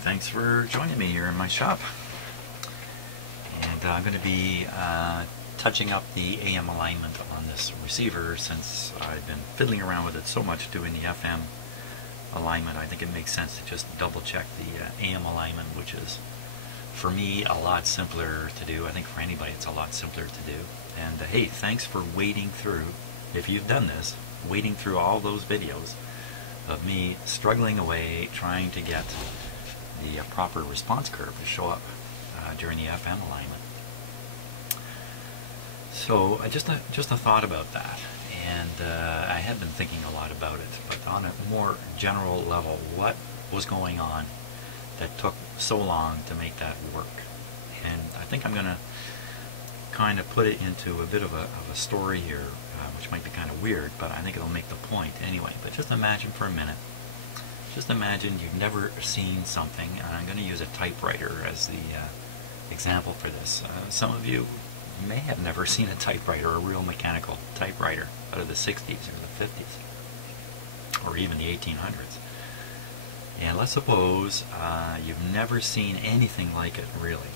thanks for joining me here in my shop. And I'm going to be touching up the AM alignment on this receiver since I've been fiddling around with it so much doing the FM alignment. I think it makes sense to just double check the AM alignment, which is for me a lot simpler to do. I think for anybody it's a lot simpler to do. And hey, thanks for wading through, if you've done this, wading through all those videos of me struggling away trying to get the proper response curve to show up during the FM alignment. So just a thought about that, and I had been thinking a lot about it, but on a more general level, what was going on that took so long to make that work? And I think I'm going to kind of put it into a bit of a story here, which might be kind of weird, but I think it'll make the point anyway. But just imagine for a minute, just imagine you've never seen something, and I'm going to use a typewriter as the example for this. Some of you may have never seen a typewriter, a real mechanical typewriter out of the 60s or the 50s, or even the 1800s. And let's suppose you've never seen anything like it, really,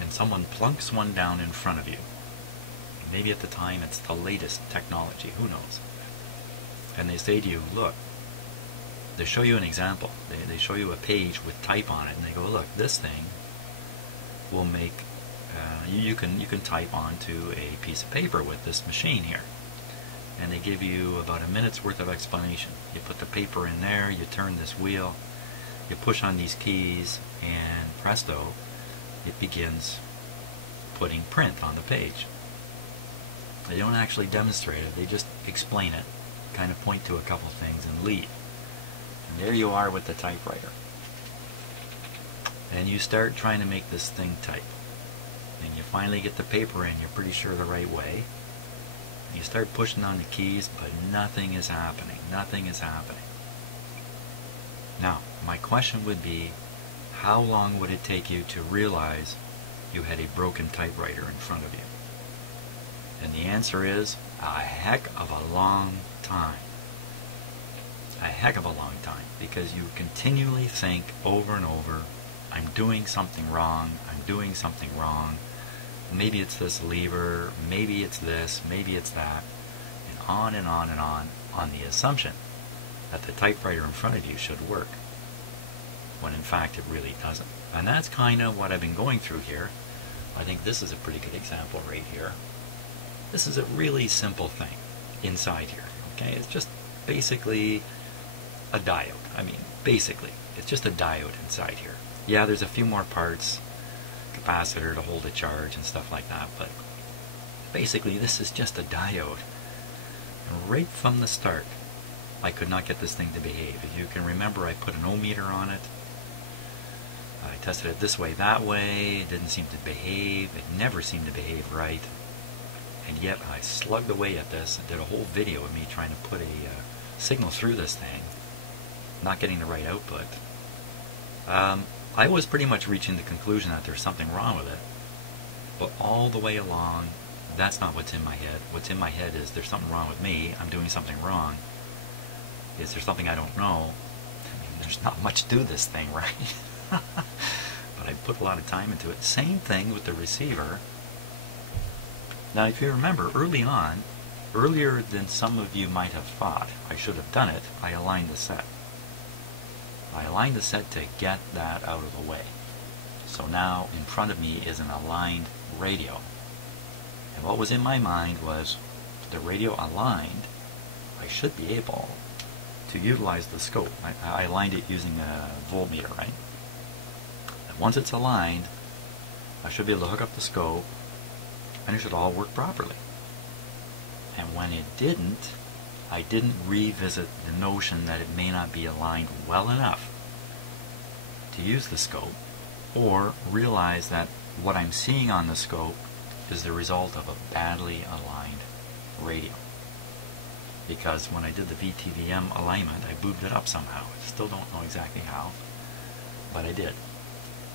and someone plunks one down in front of you. Maybe at the time it's the latest technology, who knows? And they say to you, look, they show you an example. They show you a page with type on it, and they go, look, this thing will make, you can type onto a piece of paper with this machine here. And they give you about a minute's worth of explanation. You put the paper in there, you turn this wheel, you push on these keys, and presto, it begins putting print on the page. They don't actually demonstrate it, they just explain it, kind of point to a couple things and leave. And there you are with the typewriter. And you start trying to make this thing type. And you finally get the paper in, you're pretty sure the right way. And you start pushing on the keys, but nothing is happening. Nothing is happening. Now, my question would be, how long would it take you to realize you had a broken typewriter in front of you? And the answer is a heck of a long time. A heck of a long time, because you continually think over and over, I'm doing something wrong, I'm doing something wrong, maybe it's this lever, maybe it's this, maybe it's that, and on and on and on the assumption that the typewriter in front of you should work, when in fact it really doesn't. And that's kind of what I've been going through here. I think this is a pretty good example right here. This is a really simple thing inside here, okay? It's just basically a diode. I mean, basically, it's just a diode inside here. Yeah, there's a few more parts, capacitor to hold a charge and stuff like that, but basically this is just a diode. And right from the start, I could not get this thing to behave. If you can remember, I put an ohm meter on it. I tested it this way, that way. It didn't seem to behave. It never seemed to behave right. And yet I slugged away at this and did a whole video of me trying to put a signal through this thing, not getting the right output. I was pretty much reaching the conclusion that there's something wrong with it, but all the way along, that's not what's in my head. What's in my head is there's something wrong with me, I'm doing something wrong. Is there something I don't know? I mean, there's not much to this thing, right? But I put a lot of time into it. Same thing with the receiver. Now, if you remember, early on, earlier than some of you might have thought I should have done it, I aligned the set. I aligned the set to get that out of the way. So now in front of me is an aligned radio. And what was in my mind was, the radio aligned, I should be able to utilize the scope. I aligned it using a voltmeter, right? And once it's aligned, I should be able to hook up the scope, and it should all work properly. And when it didn't, I didn't revisit the notion that it may not be aligned well enough to use the scope, or realize that what I'm seeing on the scope is the result of a badly aligned radio. Because when I did the VTVM alignment, I boobed it up somehow. I still don't know exactly how, but I did.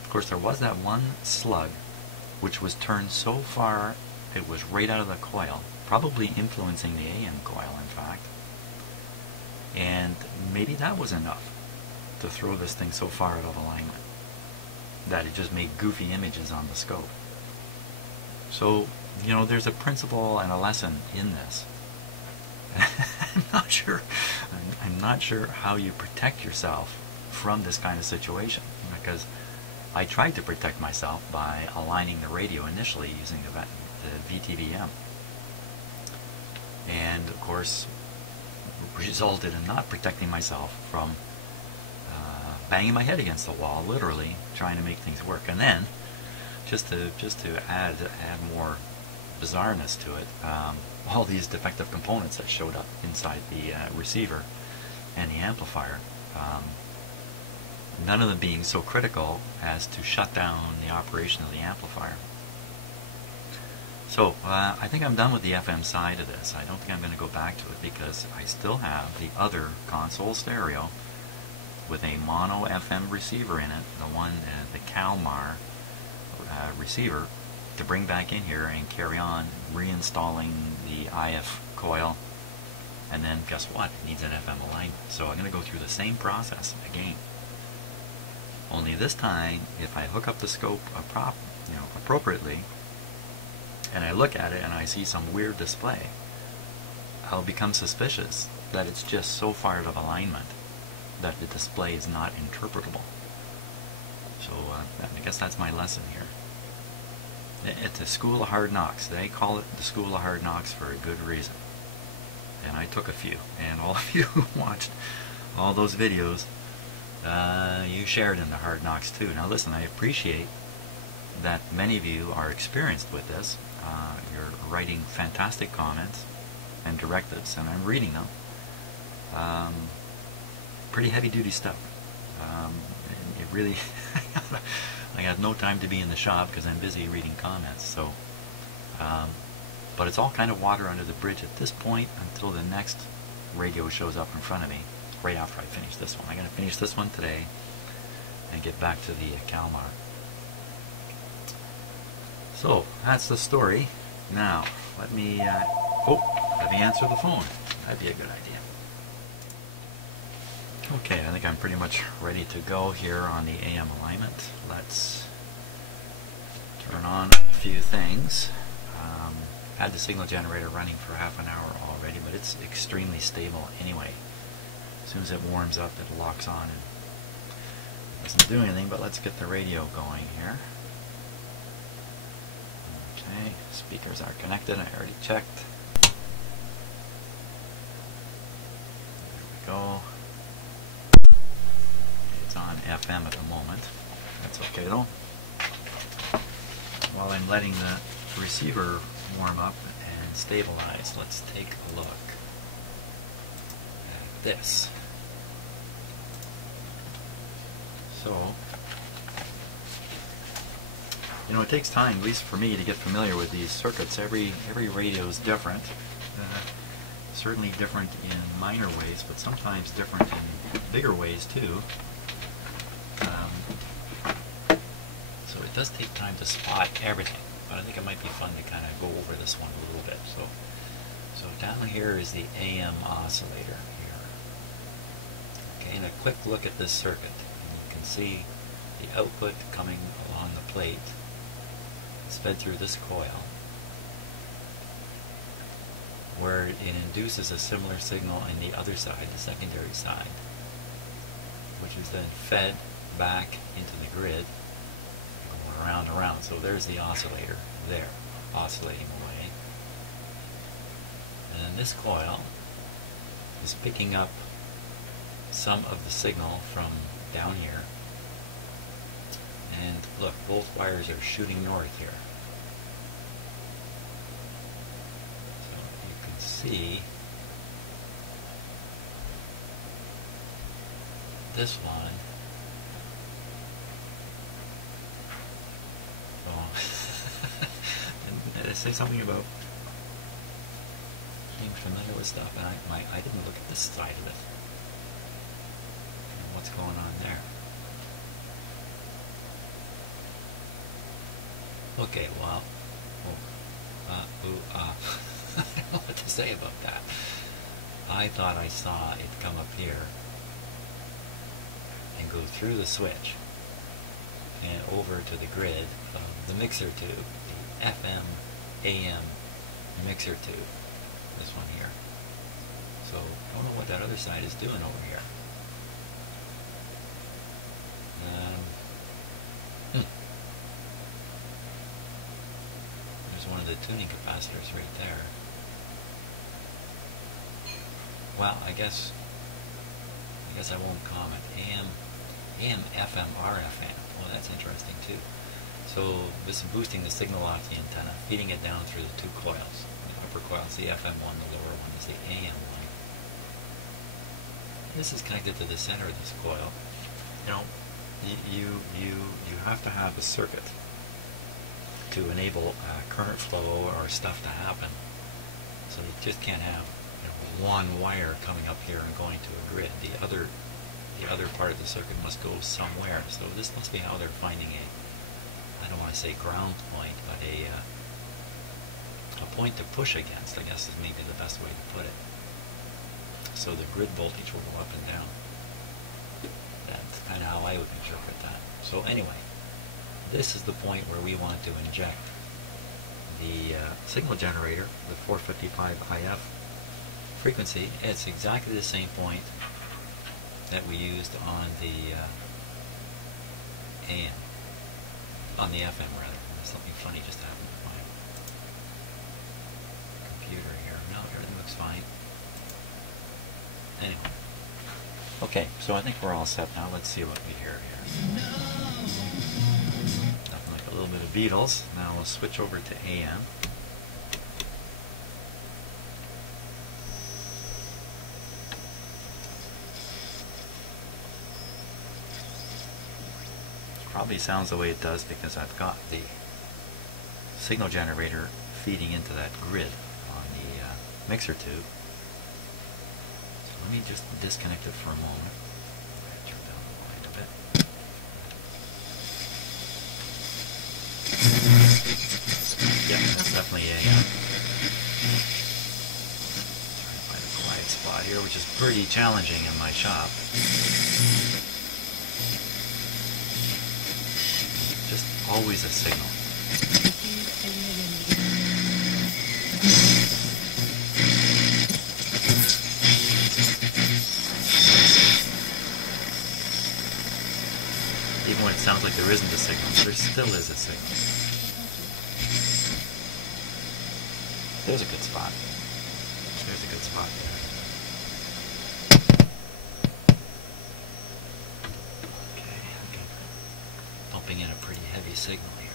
Of course, there was that one slug which was turned so far it was right out of the coil, probably influencing the AM coil, in fact. And maybe that was enough. to throw this thing so far out of alignment that it just made goofy images on the scope. So, you know, there's a principle and a lesson in this. I'm not sure how you protect yourself from this kind of situation, because I tried to protect myself by aligning the radio initially using the VTVM, and of course resulted in not protecting myself from banging my head against the wall, literally trying to make things work. And then just to add more bizarreness to it, all these defective components that showed up inside the receiver and the amplifier, none of them being so critical as to shut down the operation of the amplifier. So I think I'm done with the FM side of this. I don't think I'm going to go back to it, because I still have the other console stereo with a mono FM receiver in it, the Kalmar receiver, to bring back in here and carry on reinstalling the IF coil. And then guess what? It needs an FM alignment. So I'm going to go through the same process again. Only this time, if I hook up the scope appropriately, and I look at it and I see some weird display, I'll become suspicious that it's just so far out of alignment that the display is not interpretable. So I guess that's my lesson here. It's a school of hard knocks. They call it the school of hard knocks for a good reason. And I took a few. And all of you who watched all those videos, you shared in the hard knocks too. Now listen, I appreciate that many of you are experienced with this. You're writing fantastic comments and directives, and I'm reading them. Pretty heavy-duty stuff. It really, I got no time to be in the shop because I'm busy reading comments. So, but it's all kind of water under the bridge at this point until the next radio shows up in front of me. Right after I finish this one, I'm going to finish this one today and get back to the Kalmar. So that's the story. Now let me answer the phone. That'd be a good idea. Okay, I think I'm pretty much ready to go here on the AM alignment. Let's turn on a few things. Had the signal generator running for half an hour already, but it's extremely stable anyway. As soon as it warms up, it locks on and doesn't do anything. But let's get the radio going here. Okay, speakers are connected. I already checked. There we go. It's on FM at the moment. That's okay though. While I'm letting the receiver warm up and stabilize, let's take a look at this. So, you know, it takes time, at least for me, to get familiar with these circuits. Every radio is different. Certainly different in minor ways, but sometimes different in bigger ways too. So it does take time to spot everything, but I think it might be fun to kind of go over this one a little bit. So down here is the AM oscillator here. Okay, and a quick look at this circuit. And you can see the output coming along the plate. It's fed through this coil, where it induces a similar signal in the other side, the secondary side, which is then fed back into the grid, going around and around. So there's the oscillator there, oscillating away. And then this coil is picking up some of the signal from down here. And look, both wires are shooting north here. So you can see this one. Oh, did I say something about being familiar with stuff? And I didn't look at this side of it. And what's going on there? Okay, well, I don't know what to say about that. I thought I saw it come up here through the switch and over to the grid of the mixer tube, the FM AM mixer tube, this one here. So I don't know what that other side is doing over here. There's one of the tuning capacitors right there. Well, I guess I won't comment. AM, FM, RF amp. Well, that's interesting too. So this is boosting the signal off the antenna, feeding it down through the two coils. The upper coil is the FM one, the lower one is the AM one. This is connected to the center of this coil. You know, you have to have a circuit to enable current flow or stuff to happen. So you just can't have, you know, one wire coming up here and going to a grid. The other part of the circuit must go somewhere. So this must be how they're finding I don't want to say ground point, but a point to push against, I guess, is maybe the best way to put it. So the grid voltage will go up and down. That's kind of how I would interpret that. So anyway, this is the point where we want to inject the signal generator, the 455 IF frequency. It's exactly the same point that we used on the AM, on the FM rather. Something funny just happened with my computer here. No, everything looks fine. Anyway. Okay, so I think we're all set now. Let's see what we hear here. Nothing like a little bit of Beatles. Now we'll switch over to AM. Probably sounds the way it does because I've got the signal generator feeding into that grid on the mixer tube. Let me just disconnect it for a moment. Turn down the light a bit. Yeah, that's definitely AM. Trying to find a quiet spot here, which is pretty challenging in my shop. Just always a signal. Even when it sounds like there isn't a signal, there still is a signal. There's a good spot. There's a good spot there. Okay, I'm pumping in a pretty heavy signal here.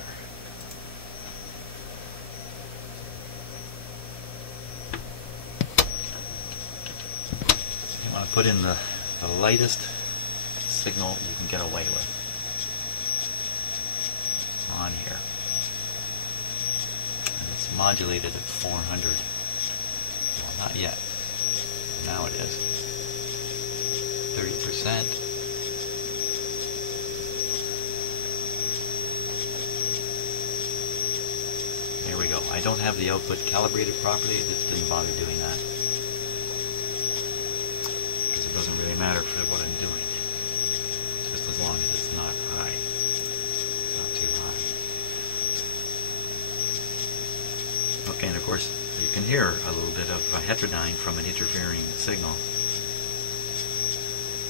You want to put in the lightest signal you can get away with on here, and it's modulated at 400. Well, not yet. Now it is 30%. There we go. I don't have the output calibrated properly. I just didn't bother doing that because it doesn't really matter for what I'm doing, just as long as it's not high. Okay, and of course you can hear a little bit of heterodyne from an interfering signal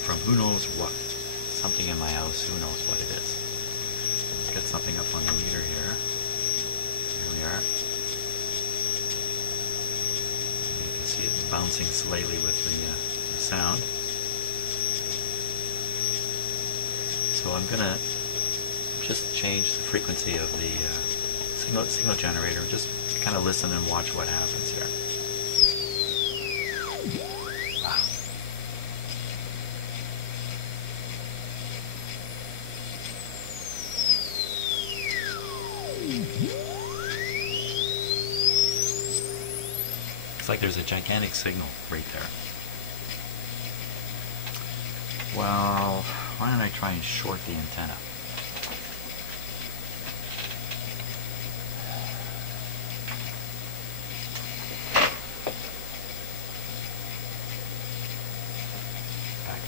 from who knows what. Something in my house, who knows what it is. Let's get something up on the meter here. Here we are. You can see it bouncing slightly with the sound. So I'm going to just change the frequency of the signal generator. Just kind of listen and watch what happens here. Wow. It's like there's a gigantic signal right there. Well, why don't I try and short the antenna?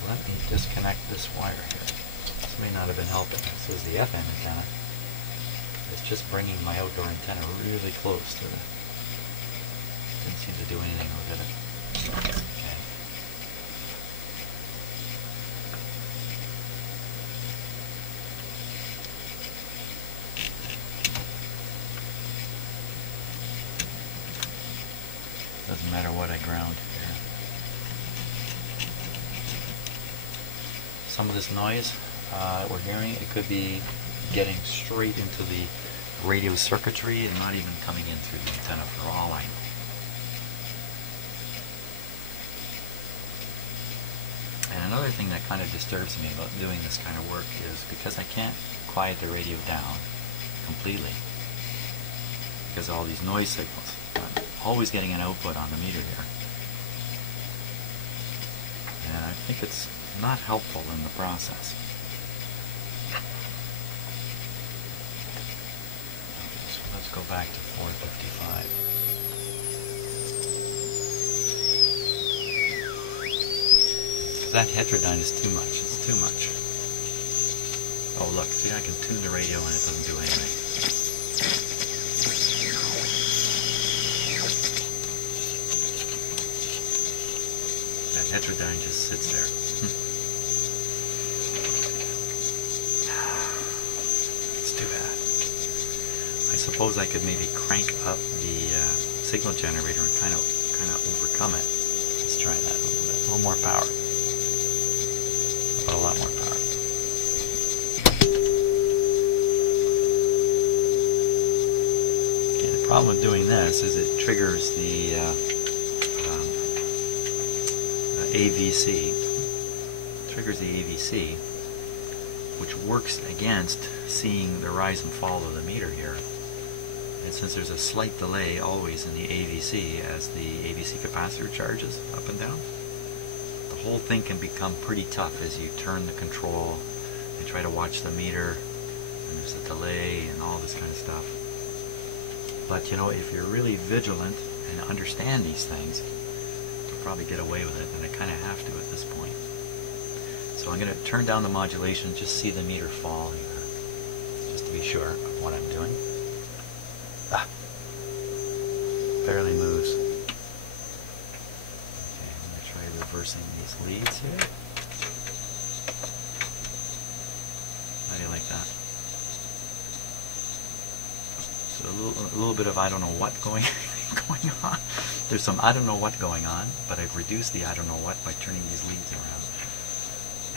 Let me disconnect this wire here. This may not have been helping. This is the FM antenna. It's just bringing my outdoor antenna really close to the... Didn't seem to do anything with it. Okay. Doesn't matter what I ground here. Some of this noise we're hearing, it could be getting straight into the radio circuitry and not even coming in through the antenna for all I know. And another thing that kind of disturbs me about doing this kind of work is because I can't quiet the radio down completely because of all these noise signals. I'm always getting an output on the meter here. And I think it's not helpful in the process. So let's go back to 455. That heterodyne is too much. It's too much. Oh look, see, I can tune the radio and it doesn't do anything. That heterodyne just sits there. It's too bad. I suppose I could maybe crank up the signal generator and kind of overcome it. Let's try that a little bit. A little more power. A lot more power. Okay, the problem with doing this is it triggers the AVC. Triggers the AVC, which works against seeing the rise and fall of the meter here. And since there's a slight delay always in the AVC as the AVC capacitor charges up and down, the whole thing can become pretty tough as you turn the control and try to watch the meter, and there's a delay and all this kind of stuff. But you know, if you're really vigilant and understand these things, you'll probably get away with it, and I kind of have to at this point. So I'm going to turn down the modulation, just see the meter fall here, just to be sure of what I'm doing. Barely moves. Okay, I'm going to try reversing these leads here. How do you like that? So a little bit of I don't know what going on. There's some I don't know what going on, but I've reduced the I don't know what by turning these leads around.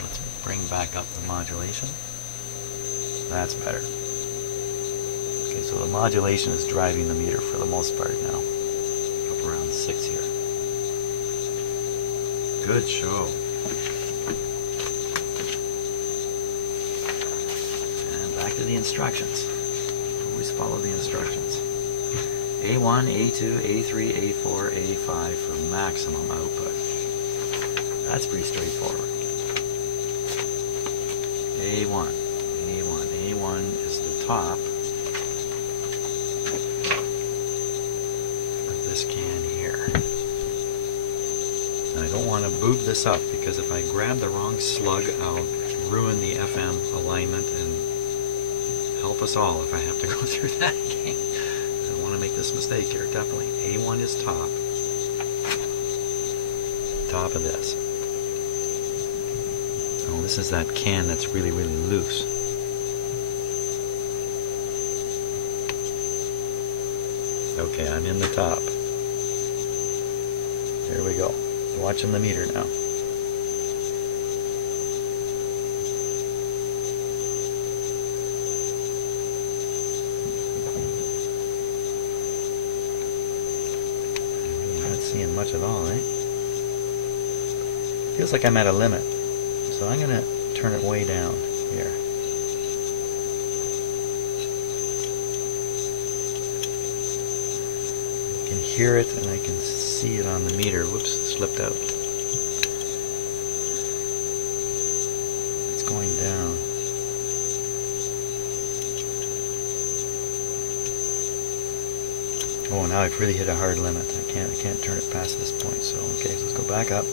Let's bring back up the modulation. That's better. Okay, so the modulation is driving the meter for the most part now. Up around 6 here. Good show. And back to the instructions. Always follow the instructions. A1, A2, A3, A4, A5 for maximum output. That's pretty straightforward. A1, A1, A1 is the top of this can here. And I don't want to boob this up because if I grab the wrong slug, I'll ruin the FM alignment and help us all if I have to go through that again. I don't want to make this mistake here, definitely. A1 is top. Top of this. Oh, this is that can that's really, really loose. Okay, I'm in the top. Here we go. Watching the meter now. I'm not seeing much at all, eh? Feels like I'm at a limit. So I'm going to turn it way down here. I can hear it and I can see it on the meter. Whoops, it slipped out. It's going down. Oh, now I've really hit a hard limit. I can't turn it past this point. So okay, so let's go back up.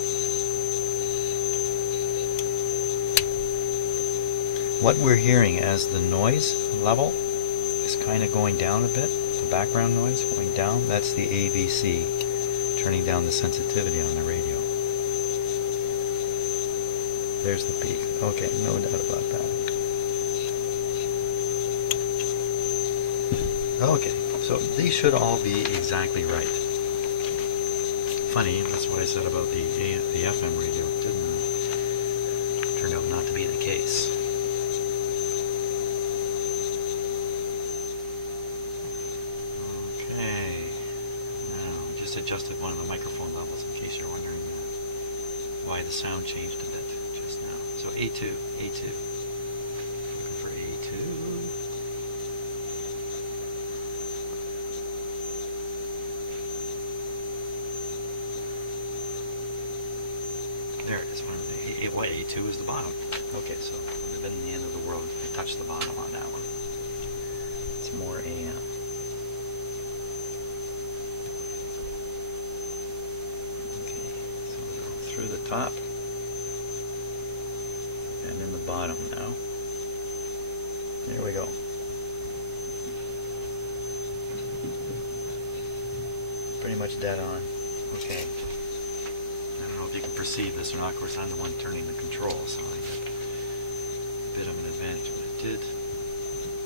what we're hearing as the noise level is kind of going down a bit, the background noise going down, that's the AVC turning down the sensitivity on the radio. There's the peak. Okay, no doubt about that. Okay, so these should all be exactly right. Funny, that's what I said about the FM radio, didn't it? Turned out not to be the case. Okay, now just adjusted one of the microphone levels in case you're wondering why the sound changed a bit just now. So A2, A2. Looking for A2. There it is. What, A2 is the bottom. Okay, so it would have been the end of the world if I touched the bottom on that one. It's more AM. Okay, so we'll go through the top and in the bottom now. There we go. Pretty much dead on. Okay. I don't know if you can perceive this or not. Of course, I'm the one turning the control, so I get a bit of an advantage. But it did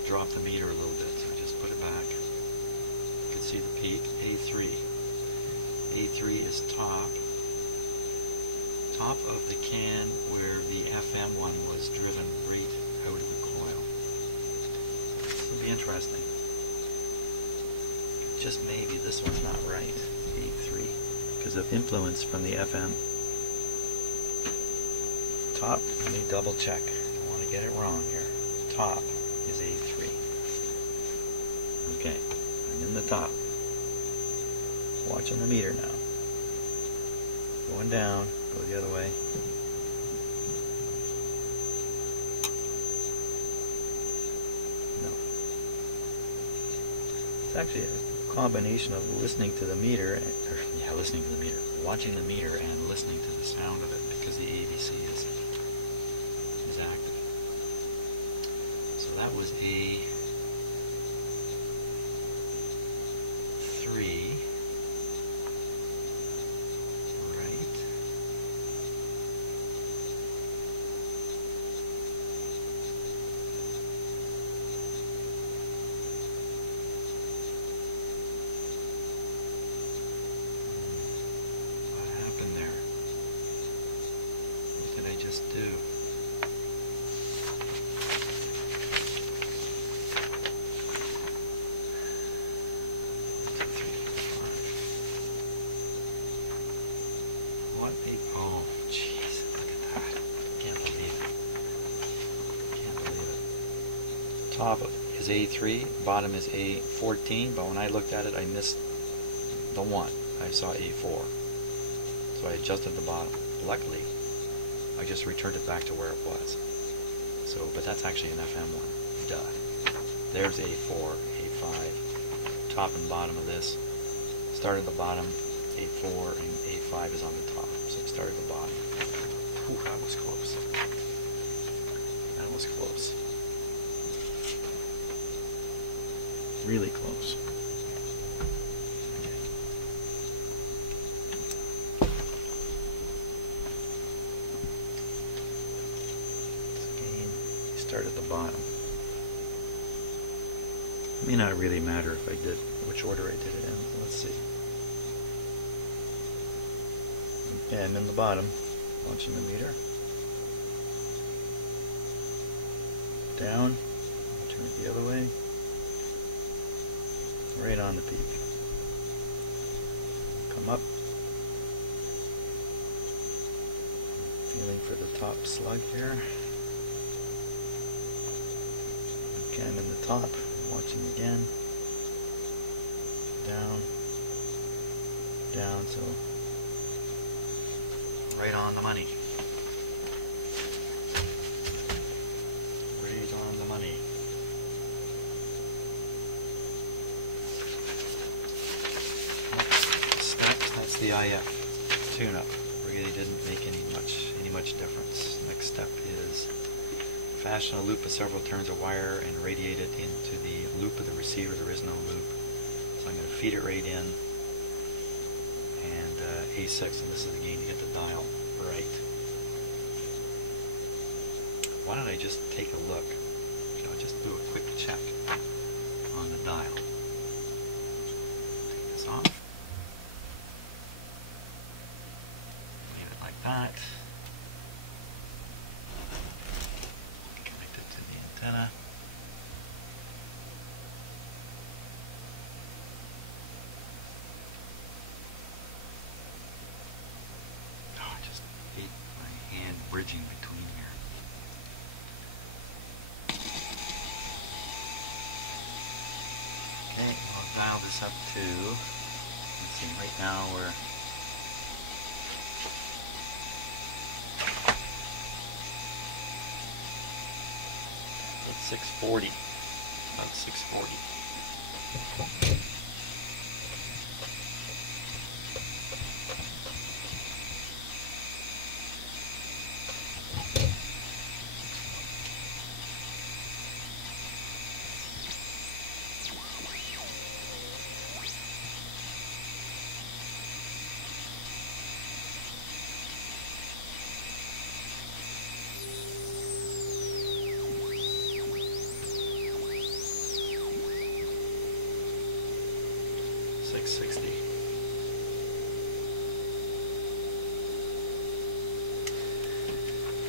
drop the meter a little bit, so I just put it back. You can see the peak, A3. A3 is top. Top of the can where the FM one was driven right out of the coil. This will be interesting. Just maybe this one's not right, A3. Because of influence from the FM. Top, let me double check. I don't want to get it wrong here. Top is A3. Okay, I'm in the top. Watching the meter now. Going down, go the other way. No. It's actually a combination of listening to the meter, listening to the meter, watching the meter and listening to the sound of it because the AVC is active. So that was A3. Right. Just do. What a, oh jeez, look at that. Can't believe it. Can't believe it. Top is A3, bottom is A14, but when I looked at it I missed the 1. I saw A4. So I adjusted the bottom. Luckily, I just returned it back to where it was. So, but that's actually an FM one. Duh. There's A4, A5, top and bottom of this. Started the bottom, A4, and A5 is on the top. So I started the bottom. Whew, that was close. That was close. Really close. Start at the bottom. It may not really matter if I did which order I did it in. Let's see. Okay, I'm in the bottom, watching the meter. Down, turn it the other way. Right on the peak. Come up. Feeling for the top slug here. I'm in the top, watching again, down, down, so right on the money, right on the money. Next, that's the IF tune-up. Really didn't make any much difference. Next step is fashion a loop of several turns of wire and radiate it into the loop of the receiver. There is no loop. So I'm going to feed it right in. And A6, and this is again to get the dial right. Why don't I just take a look? I'll just do a quick check on the dial. Take this off. Leave it like that. Connect it to the antenna. Oh, I just hate my hand bridging between here. Okay, I'll dial this up to, let's see, right now we're at 640, about 640.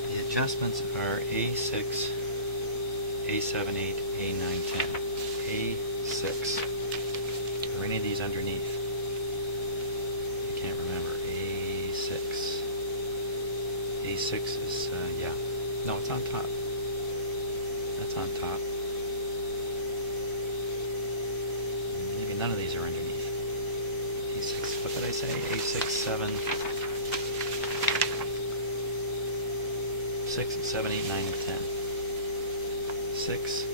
The adjustments are A6, A78, A910, A6. Are any of these underneath? I can't remember. A6. A6 is, yeah. No, it's on top. That's on top. Maybe none of these are underneath. A6, what did I say? A6, 7, 6, 7, 8, 9, and 10. 6.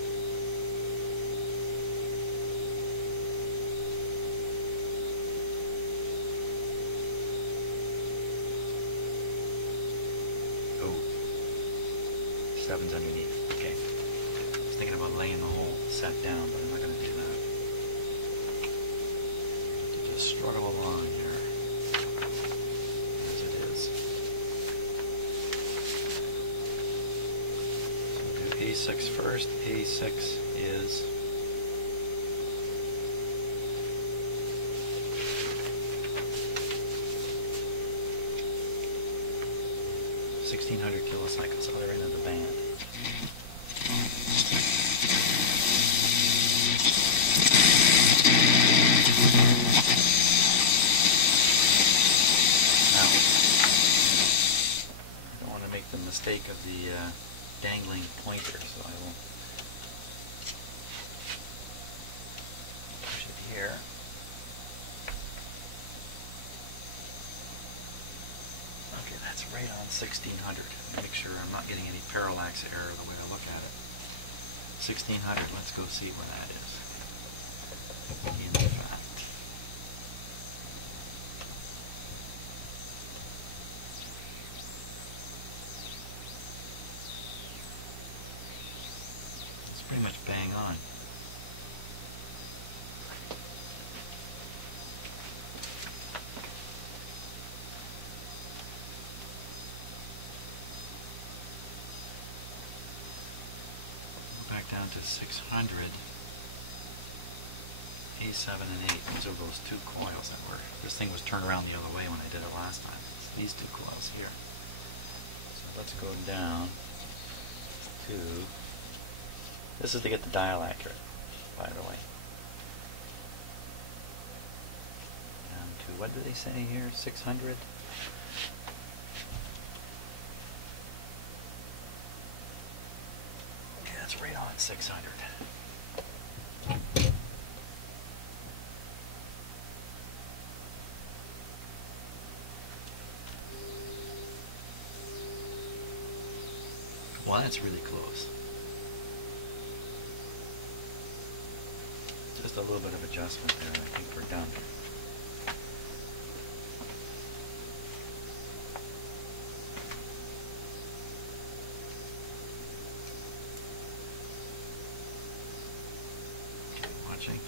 Oh. 7's underneath. Okay. I was thinking about laying the whole set down, but I'm not going to do that. Just struggle along here as it is. So do A6 first. A6 is 1600 kilocycles, other end of the band. Mistake of the dangling pointer, so I will push it here. Okay, that's right on 1600. Make sure I'm not getting any parallax error the way I look at it. 1600, let's go see where that is. In fact. Pretty much bang on. Back down to 600. A7 and 8. Those are those two coils that were. This thing was turned around the other way when I did it last time. It's these two coils here. So let's go down to. This is to get the dial accurate, by the way. Down to, what did they say here? 600? Okay, that's right on 600. Well, that's really close. Just a little bit of adjustment there, I think we're done. watching.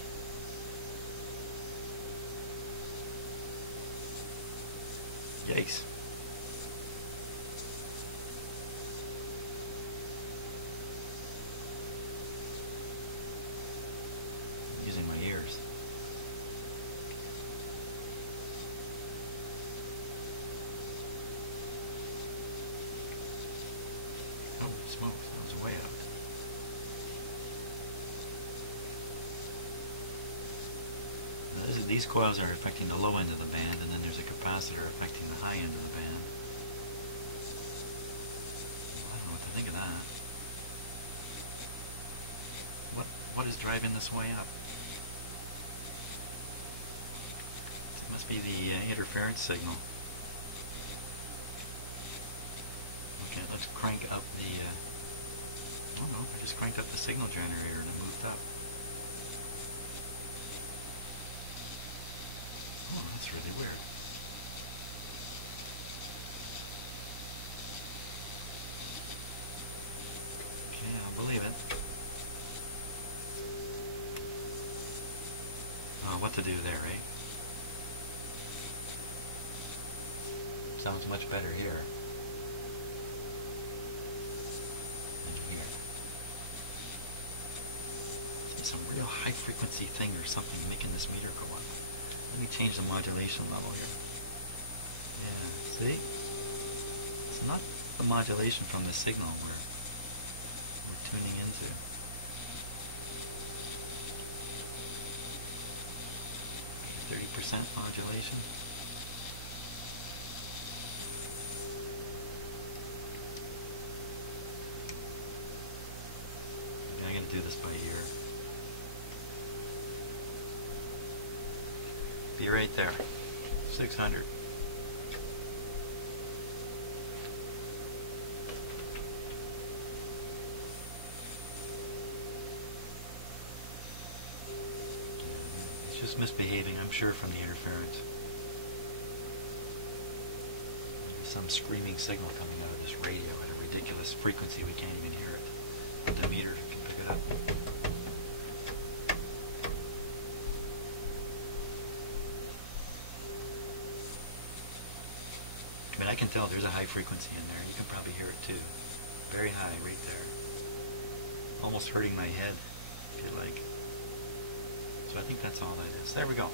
Yikes. I'm using my ears. Oh, smokes. That was way out. These coils are affecting the low end of the band, and then there's a capacitor affecting the high end of the band. I don't know what to think of that. What is driving this way up? It must be the interference signal. Okay, let's crank up the... oh no, I just cranked up the signal generator and it moved up. That's really weird. Okay, I'll believe it. What to do there, eh? Sounds much better here than here. It's some real high frequency thing or something making this meter go up. Let me change the modulation level here. Yeah, see? It's not the modulation from the signal we're tuning into. Okay, 30% modulation. I'm going to do this by ear. Be right there. 600. It's just misbehaving, I'm sure, from the interference. There's some screaming signal coming out of this radio at a ridiculous frequency. We can't even hear it. But the meter can pick it up. I mean, I can tell there's a high frequency in there. You can probably hear it too. Very high right there. Almost hurting my head, if you like. So I think that's all that is. There we go.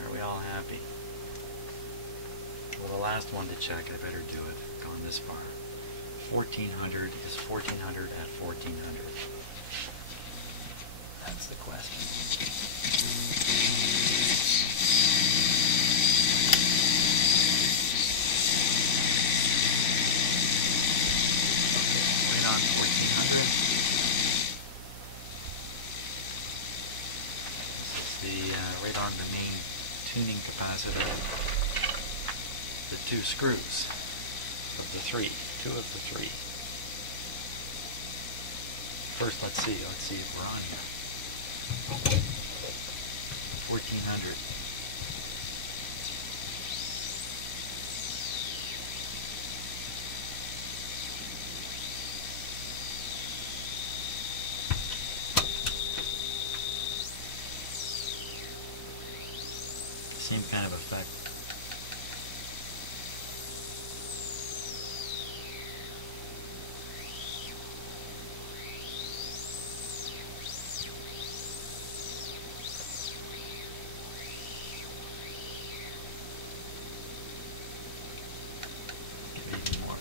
Are we all happy? Well, the last one to check, I better do it. Gone this far. 1400 is 1400 at 1400. That's the question. On 1400. This is the right on the main tuning capacitor. The two screws of the three, two of the three. First, let's see if we're on here. 1400. Same kind of effect. Give it even more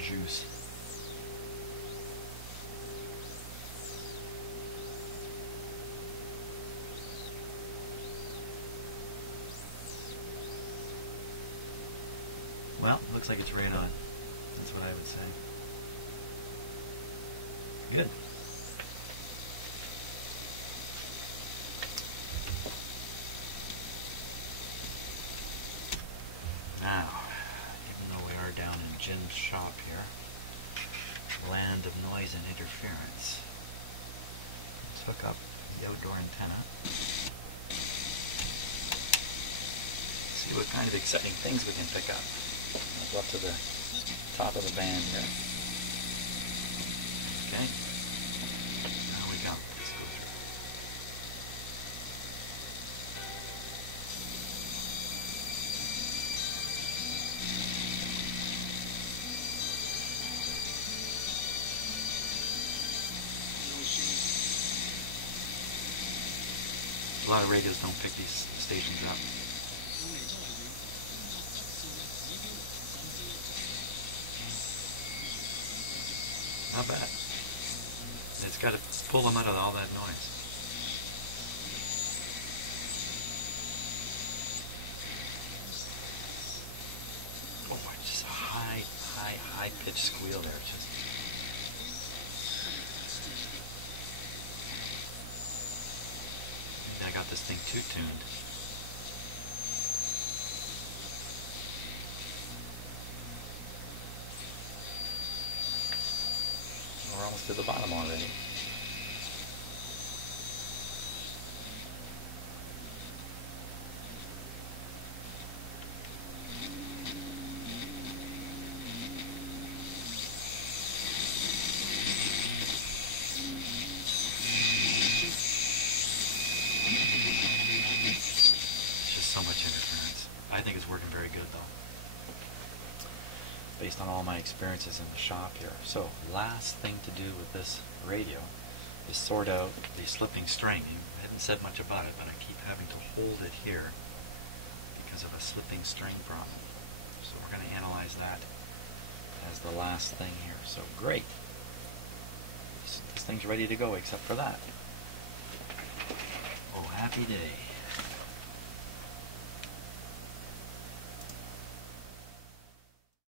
juice. Well, looks like it's right on. That's what I would say. Good. Now, even though we are down in Jim's shop here, land of noise and interference, let's hook up the outdoor antenna. See what kind of exciting things we can pick up. I'll go up to the top of the band here. Okay? Now we go. Let's go through. A lot of radios don't pick these stations up. Not bad. It's got to pull them out of all that noise. Oh, just a high pitched squeal there. Just. Maybe I got this thing too tuned. We're almost to the bottom already. It's just so much interference. I think it's working very good though, based on all my experiences in the shop here. So last thing to do with this radio is sort out the slipping string. I haven't said much about it, but I keep having to hold it here because of a slipping string problem. So we're going to analyze that as the last thing here. So great. This thing's ready to go except for that. Oh, happy day.